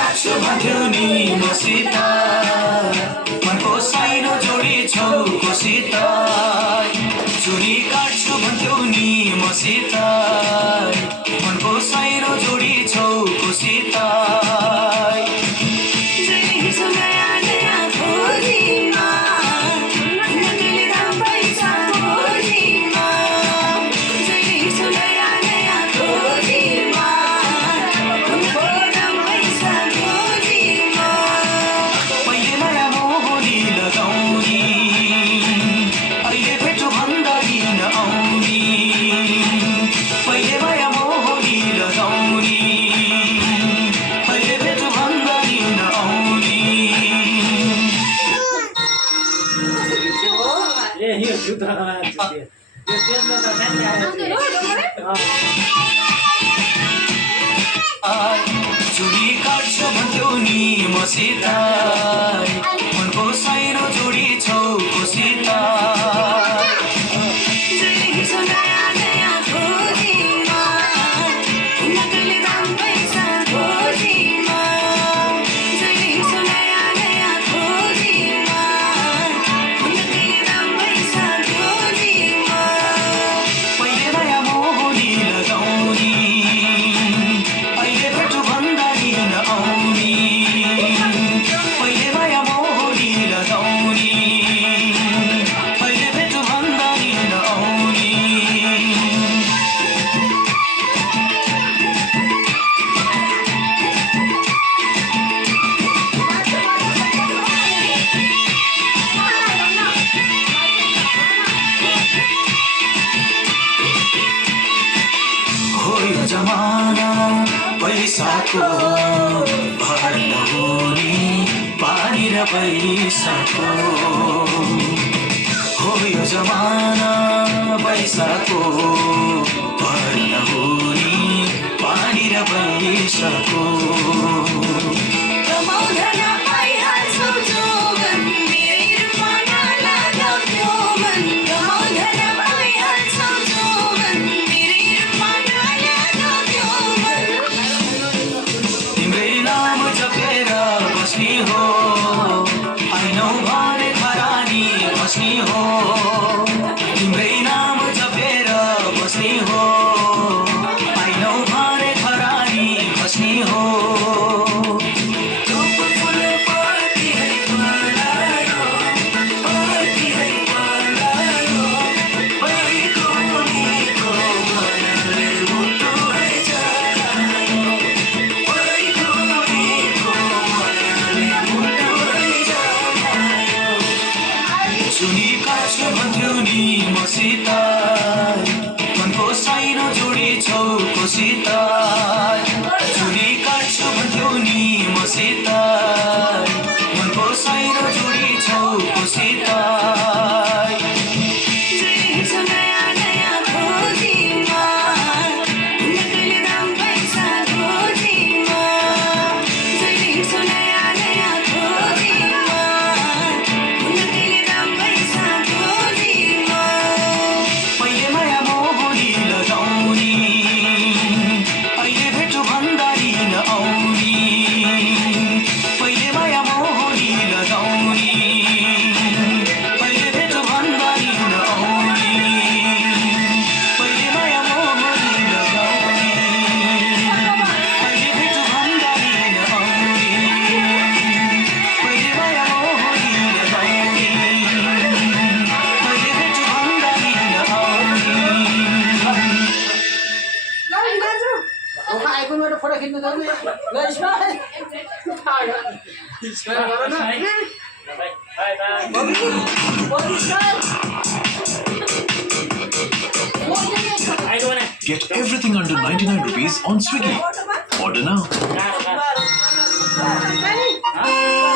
काट्छु भन्थ्यौ नि मसित मनको साइनो जोडी छौ कोसित चुनी काट्छु भन्थ्यौ नि मसित मनको साइनो जोडी छौ कोसित चुनी काट्छु भन्थ्यौ नि मसित मनको साइनो जोडी छौ कोसित जमाना पैसाको भर नहुने पानी र पैसाको हो यो जमाना पैसाको भर नहुने पानी र पैसाको तिम्रै नाम जपेर बस्ने हो आइनौ भने खरानी बस्ने हो चुनी काट्छु भन्थ्यौ नि मसित मनको साइनो जोडी छौ कोसित चुनी काट्छु भन्थ्यौ नि मसित मनको साइनो जोडी छौ कोसित Get everything under 99 rupees on Swiggy. Order now.